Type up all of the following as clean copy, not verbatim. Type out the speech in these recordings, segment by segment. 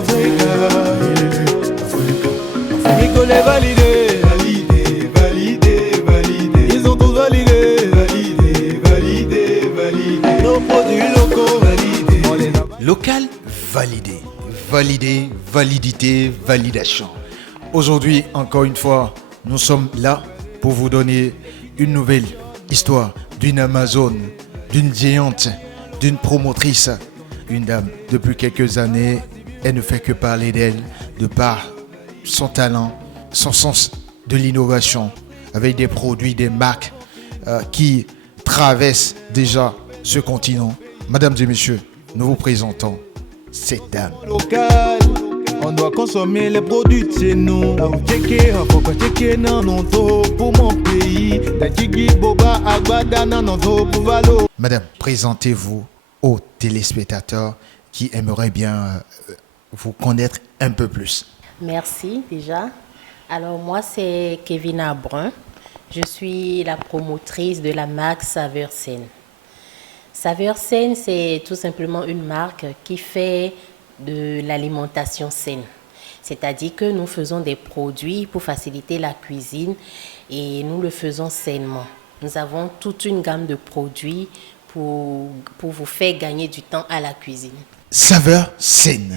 Africa, Nicole est validé, validé, validé, validé. Ils ont tous validé, validé, validé, validé. Nos produits locaux validés. On les a... Local validé, validé, validité, validation. Aujourd'hui, encore une fois, nous sommes là pour vous donner une nouvelle histoire d'une Amazone, d'une géante, d'une promotrice, une dame. Depuis quelques années, elle ne fait que parler d'elle, de par son talent, son sens de l'innovation, avec des produits, des marques qui traversent déjà ce continent. Mesdames et messieurs, nous vous présentons cette dame. Local, on doit consommer les produits de chez nous. Là où checker, faut pas checker dans nos eaux pour mon pays. D'Adjigi, Boba, Agbada, dans nos eaux pour Valo. Madame, présentez-vous aux téléspectateurs qui aimeraient bien vous connaître un peu plus. Merci déjà. Alors moi c'est Kevina Brun. Je suis la promotrice de la marque Saveur Saine. Saveur Saine, c'est tout simplement une marque qui fait de l'alimentation saine. C'est-à-dire que nous faisons des produits pour faciliter la cuisine et nous le faisons sainement. Nous avons toute une gamme de produits pour vous faire gagner du temps à la cuisine. Saveur Saine.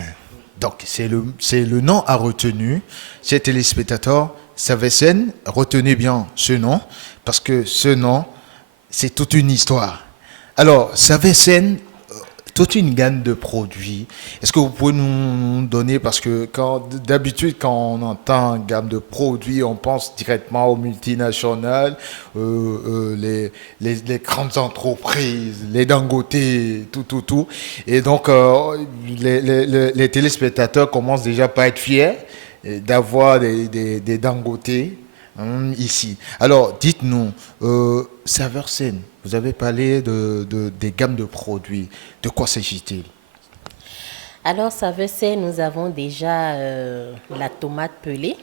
Donc, c'est le nom à retenir. Chers téléspectateurs, Saveur Saine, retenez bien ce nom, parce que ce nom, c'est toute une histoire. Alors, Saveur Saine, toute une gamme de produits. Est-ce que vous pouvez nous donner, parce que d'habitude, quand on entend gamme de produits, on pense directement aux multinationales, les grandes entreprises, les Dangote, tout. Et donc, les téléspectateurs commencent déjà par être fiers d'avoir des Dangote ici. Alors, dites-nous, Saveur Saine, vous avez parlé des gammes de produits. De quoi s'agit-il? Alors, Saveur Saine, nous avons déjà la tomate pelée.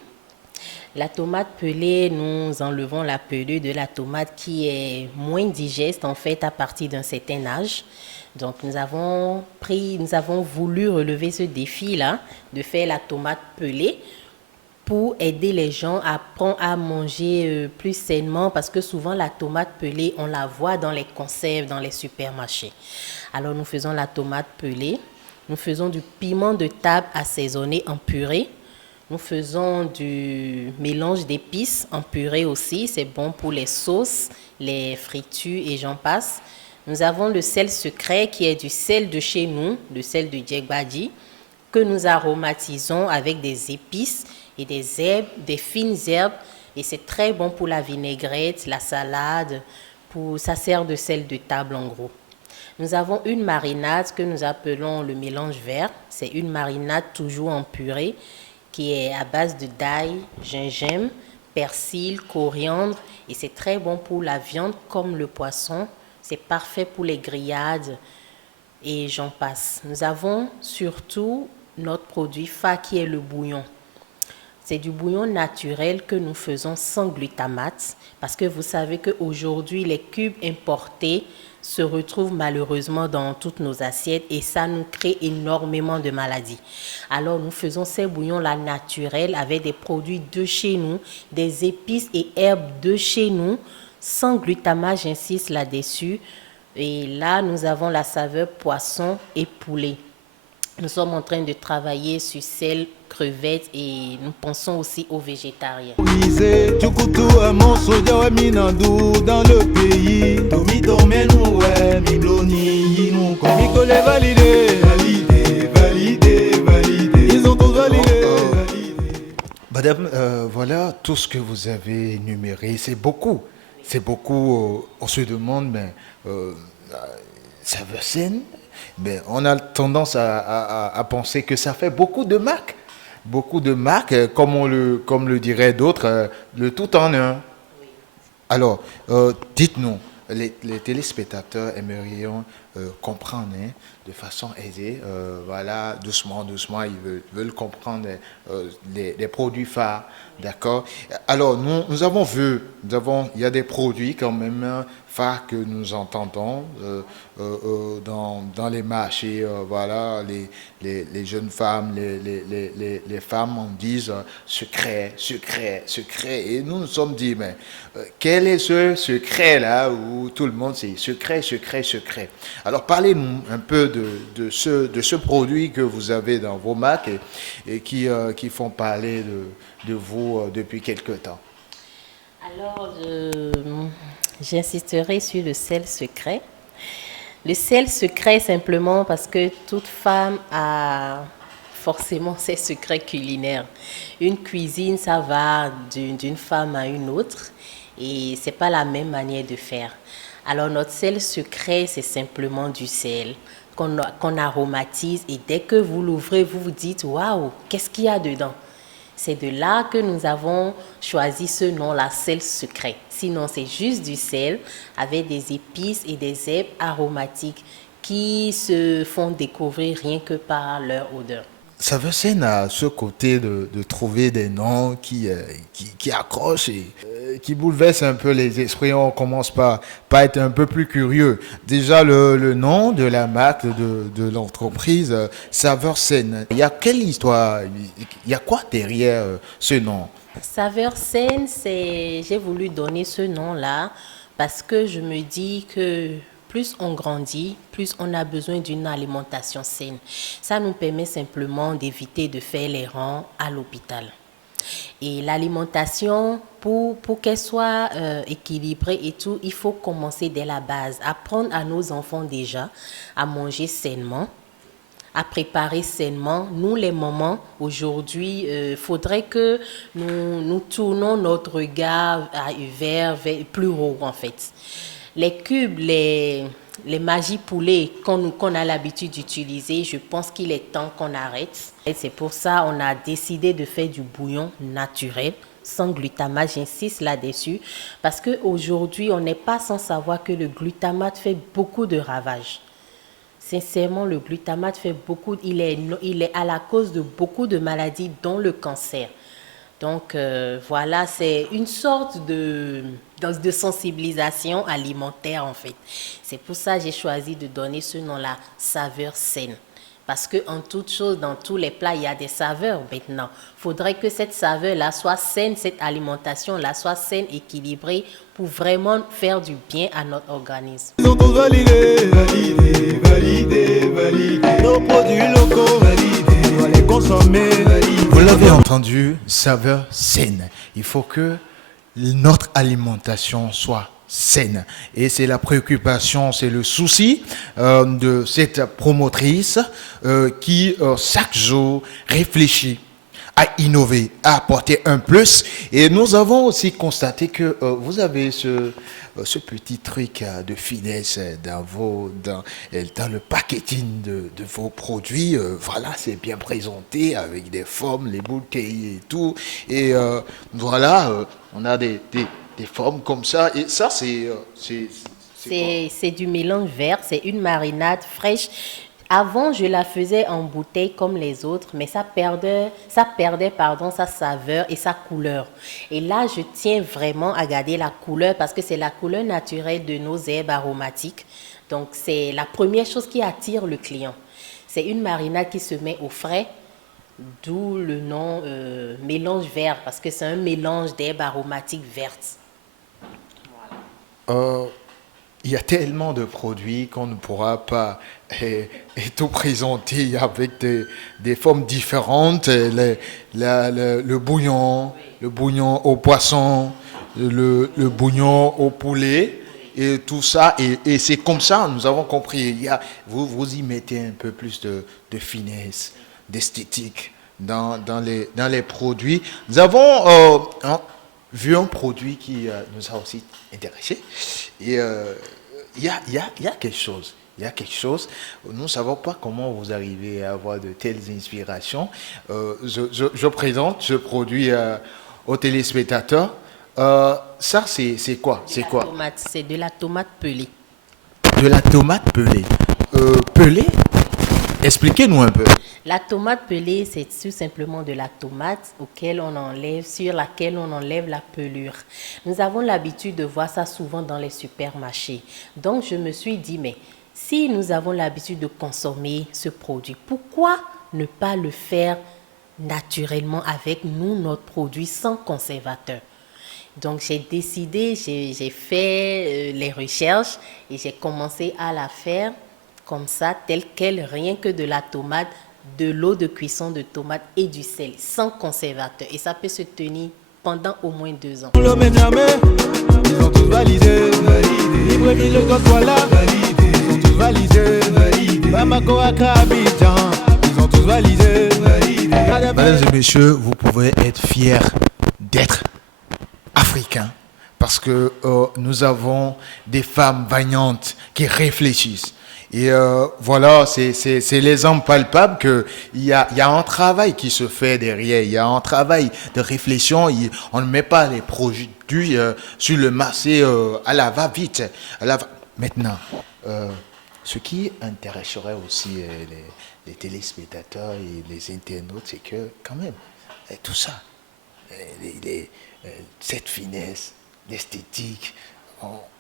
La tomate pelée, nous enlevons la pelure de la tomate qui est moins digeste en fait à partir d'un certain âge. Donc, nous avons voulu relever ce défi-là de faire la tomate pelée pour aider les gens à apprendre à manger plus sainement, parce que souvent la tomate pelée, on la voit dans les conserves, dans les supermarchés. Alors nous faisons la tomate pelée, nous faisons du piment de table assaisonné en purée, nous faisons du mélange d'épices en purée aussi, c'est bon pour les sauces, les fritures et j'en passe. Nous avons le sel secret qui est du sel de chez nous, le sel de Djegbadi, que nous aromatisons avec des épices et des herbes, des fines herbes, et c'est très bon pour la vinaigrette, la salade, ça sert de sel de table en gros. Nous avons une marinade que nous appelons le mélange vert. C'est une marinade toujours en purée qui est à base de d'ail, gingembre, persil, coriandre, et c'est très bon pour la viande comme le poisson. C'est parfait pour les grillades et j'en passe. Nous avons surtout notre produit phare qui est le bouillon. C'est du bouillon naturel que nous faisons sans glutamate, parce que vous savez qu'aujourd'hui, les cubes importés se retrouvent malheureusement dans toutes nos assiettes et ça nous crée énormément de maladies. Alors nous faisons ces bouillons-là naturels avec des produits de chez nous, des épices et herbes de chez nous, sans glutamate, j'insiste là-dessus. Et là, nous avons la saveur poisson et poulet. Nous sommes en train de travailler sur sel, crevettes et nous pensons aussi aux végétariens. Dans le pays, Nicole est validé, validé, validé, validé. Ils ont tous validé. Madame, voilà tout ce que vous avez énuméré. C'est beaucoup. On se demande, mais Saveur Saine, mais on a tendance à penser que ça fait beaucoup de marques. Beaucoup de marques, comme le diraient d'autres, le tout en un. Alors, dites-nous, les téléspectateurs aimerions comprendre de façon aisée. Voilà, doucement, doucement, ils veulent comprendre les produits phares. D'accord. Alors, nous avons vu, il y a des produits quand même phares que nous entendons dans les marchés. Voilà, les jeunes femmes, les femmes en disent secret, secret, secret. Et nous nous sommes dit, mais quel est ce secret-là où tout le monde sait secret, secret, secret. Alors, parlez-nous un peu de ce produit que vous avez dans vos marques et qui font parler de vous depuis quelque temps. Alors, j'insisterai sur le sel secret. Le sel secret, simplement parce que toute femme a forcément ses secrets culinaires. Une cuisine, ça va d'une femme à une autre et c'est pas la même manière de faire. Alors, notre sel secret, c'est simplement du sel qu'on aromatise et dès que vous l'ouvrez, vous vous dites « Waouh, qu'est-ce qu'il y a dedans ?» C'est de là que nous avons choisi ce nom-là, sel secret. Sinon, c'est juste du sel avec des épices et des herbes aromatiques qui se font découvrir rien que par leur odeur. Saveur Sen a ce côté de trouver des noms qui accrochent et qui bouleversent un peu les esprits. On commence par être un peu plus curieux. Déjà, le nom de la marque, de l'entreprise, Saveur Sen. Il y a quelle histoire, il y a quoi derrière ce nom? Saveur Sen, j'ai voulu donner ce nom-là parce que je me dis que plus on grandit, plus on a besoin d'une alimentation saine. Ça nous permet simplement d'éviter de faire les rangs à l'hôpital. Et l'alimentation, pour qu'elle soit équilibrée et tout, il faut commencer dès la base. Apprendre à nos enfants déjà à manger sainement, à préparer sainement. Nous, les mamans, aujourd'hui, faudrait que nous tournons notre regard vers plus haut, en fait. Les cubes, les Maggi poulets qu'on a l'habitude d'utiliser, je pense qu'il est temps qu'on arrête. Et c'est pour ça qu'on a décidé de faire du bouillon naturel, sans glutamate, j'insiste là-dessus, parce qu'aujourd'hui, on n'est pas sans savoir que le glutamate fait beaucoup de ravages. Sincèrement, le glutamate fait beaucoup, il est à la cause de beaucoup de maladies, dont le cancer. Donc voilà, c'est une sorte de sensibilisation alimentaire en fait. C'est pour ça que j'ai choisi de donner ce nom-là, saveur saine. Parce qu'en toute chose, dans tous les plats, il y a des saveurs maintenant. Il faudrait que cette saveur-là soit saine, cette alimentation-là soit saine, équilibrée, pour vraiment faire du bien à notre organisme. Ils ont tous validé, validé, validé, validé. Nos produits locaux validés, on doit les consommer, validé. Vous l'avez entendu, saveur saine. Il faut que notre alimentation soit saine. Et c'est la préoccupation, c'est le souci de cette promotrice qui, chaque jour, réfléchit à innover, à apporter un plus. Et nous avons aussi constaté que vous avez ce petit truc de finesse dans le packaging de vos produits. Voilà, c'est bien présenté avec des formes, les bouteilles et tout. Et voilà, on a des formes comme ça. Et ça, c'est du mélange vert, c'est une marinade fraîche. Avant, je la faisais en bouteille comme les autres, mais ça perdait sa saveur et sa couleur. Et là, je tiens vraiment à garder la couleur parce que c'est la couleur naturelle de nos herbes aromatiques. Donc, c'est la première chose qui attire le client. C'est une marinade qui se met au frais, d'où le nom mélange vert parce que c'est un mélange d'herbes aromatiques vertes. Il y a tellement de produits qu'on ne pourra pas tout présenter avec des formes différentes. Le bouillon au poisson, le bouillon au poulet et tout ça. Et c'est comme ça, nous avons compris. Vous y mettez un peu plus de finesse, d'esthétique dans les produits. Nous avons vu un produit qui nous a aussi intéressés. Et il y a quelque chose. Il y a quelque chose. Nous ne savons pas comment vous arrivez à avoir de telles inspirations. Je présente ce produit aux téléspectateurs. Ça, c'est quoi? C'est quoi? C'est de la tomate pelée. De la tomate pelée. pelée, expliquez-nous un peu. La tomate pelée, c'est tout simplement de la tomate sur laquelle on enlève la pelure. Nous avons l'habitude de voir ça souvent dans les supermarchés. Donc, je me suis dit, mais si nous avons l'habitude de consommer ce produit, pourquoi ne pas le faire naturellement avec nous, notre produit sans conservateur? Donc, j'ai décidé, j'ai fait les recherches et j'ai commencé à la faire comme ça, telle quelle, rien que de la tomate, de l'eau de cuisson de tomate et du sel, sans conservateur. Et ça peut se tenir pendant au moins 2 ans. Le Benjamin, ils ont tous validé. Libreville, le Godwalla, ils ont tous validé. Bamako, Accra, Abidjan, ils ont tous validé. Mesdames et messieurs, vous pouvez être fiers d'être africains parce que nous avons des femmes vaillantes qui réfléchissent. Et voilà, c'est l'exemple palpable qu'il y a un travail qui se fait derrière, il y a un travail de réflexion, on ne met pas les produits sur le marché à la va-vite. Maintenant, ce qui intéresserait aussi les téléspectateurs et les internautes, c'est que quand même, tout ça, cette finesse, l'esthétique,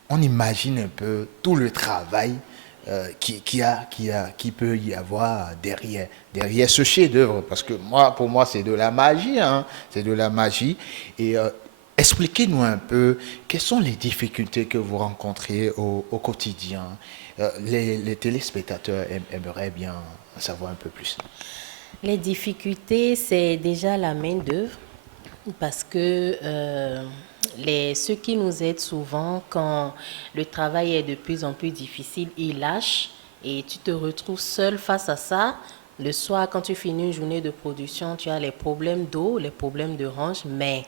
on imagine un peu tout le travail qui peut y avoir derrière ce chef-d'œuvre, parce que pour moi c'est de la magie, hein, c'est de la magie. Et expliquez-nous un peu quelles sont les difficultés que vous rencontrez au quotidien. Les téléspectateurs aimeraient bien en savoir un peu plus. Les difficultés, c'est déjà la main-d'œuvre, parce que ceux qui nous aident souvent, quand le travail est de plus en plus difficile, ils lâchent et tu te retrouves seul face à ça. Le soir, quand tu finis une journée de production, tu as les problèmes d'eau, les problèmes de range, mais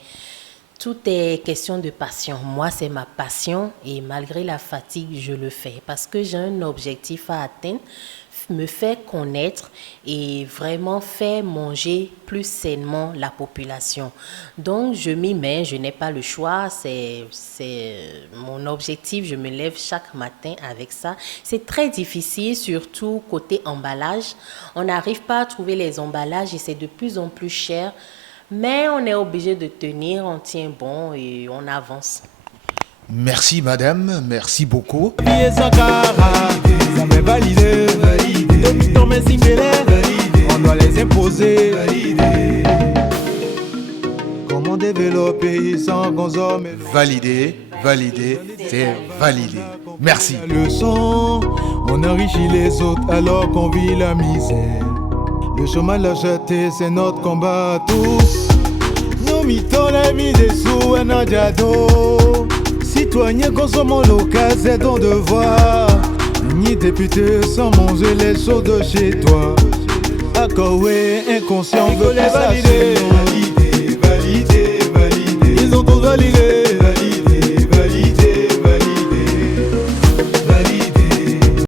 tout est question de passion. Moi, c'est ma passion et malgré la fatigue, je le fais parce que j'ai un objectif à atteindre, me faire connaître et vraiment faire manger plus sainement la population. Donc, je m'y mets, je n'ai pas le choix, c'est mon objectif, je me lève chaque matin avec ça. C'est très difficile, surtout côté emballage. On n'arrive pas à trouver les emballages et c'est de plus en plus cher, mais on est obligé de tenir, on tient bon et on avance. Merci madame, merci beaucoup. Billet Sankara, ça fait valider. Depuis ton main on doit les imposer. Comment développer sans consommer? Validé, c'est validé. Merci. Le son, on enrichit les autres alors qu'on vit la misère. Le chômage, la jeté, c'est notre combat à tous. Nous mettons la mise des sous à notre jado. Citoyens consommons local, c'est ton devoir. Ni député sans manger les sauts de chez toi. Accord, ouais, inconscient, veut les valider.